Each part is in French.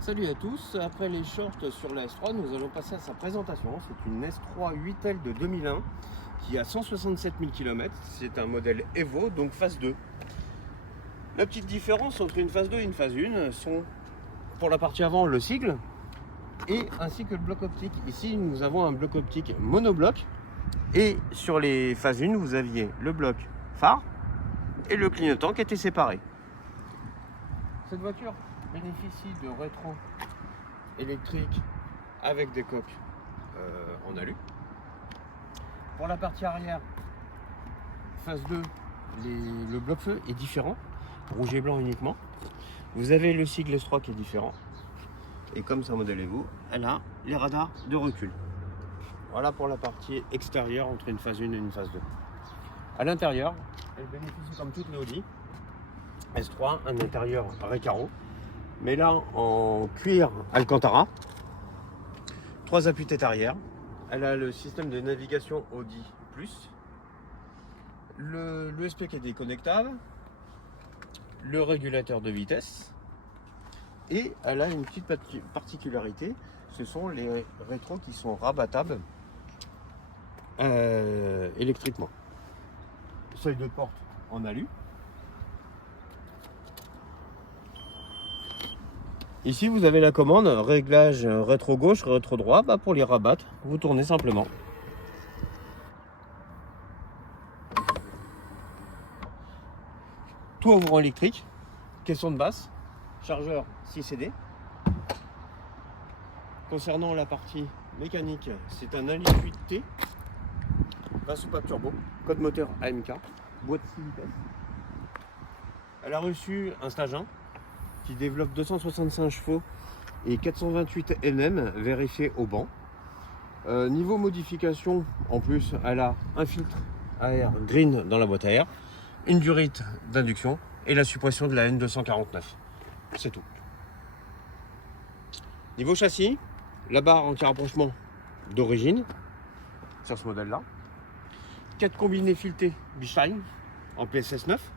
Salut à tous, après les shorts sur la S3, nous allons passer à sa présentation. C'est une S3 8L de 2001 qui a 167 000 km. C'est un modèle Evo, donc phase 2. La petite différence entre une phase 2 et une phase 1 sont, pour la partie avant, le sigle et ainsi que le bloc optique. Ici, nous avons un bloc optique monobloc et sur les phases 1, vous aviez le bloc phare et le clignotant qui étaient séparés. Cette voiture bénéficie de rétro électrique avec des coques en alu. Pour la partie arrière, phase 2, le bloc-feu est différent, rouge et blanc uniquement. Vous avez le sigle S3 qui est différent. Et comme c'est un modèle Evo, elle a les radars de recul. Voilà pour la partie extérieure entre une phase 1 et une phase 2. À l'intérieur, elle bénéficie comme toutes les Audi S3, un intérieur Recaro, mais là en cuir Alcantara, 3 appuis-tête arrière. Elle a le système de navigation Audi Plus, l'USB qui est déconnectable, le régulateur de vitesse, et elle a une petite particularité, ce sont les rétros qui sont rabattables électriquement. Seuil de porte en alu. Ici, vous avez la commande réglage rétro gauche, rétro droit. Pour les rabattre, vous tournez simplement. Tout ouvrant électrique, caisson de basse, chargeur 6 CD. Concernant la partie mécanique, c'est un 1,8 litre T, 20 soupapes turbo, code moteur AMK, boîte 6 vitesses. Elle a reçu un stage 1 qui développe 265 chevaux et 428 Nm vérifié au banc. Niveau modification, en plus, elle a un filtre à air green dans la boîte à air, une durite d'induction et la suppression de la N249. C'est tout. Niveau châssis, la barre anti-rapprochement d'origine sur ce modèle-là. 4 combinés filetés Bichline en PSS 9.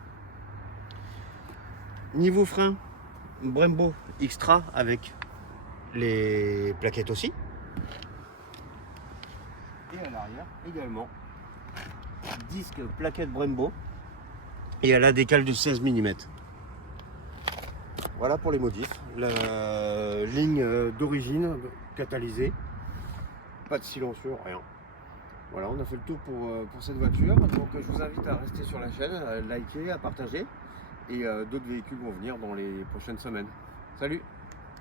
Niveau frein, Brembo Extra avec les plaquettes aussi. Et à l'arrière également, disque plaquette Brembo. Et elle a des cales de 16 mm. Voilà pour les modifs. La ligne d'origine catalysée. Pas de silencieux, rien. Voilà, on a fait le tour pour cette voiture. Donc je vous invite à rester sur la chaîne, à liker, à partager. Et d'autres véhicules vont venir dans les prochaines semaines. Salut!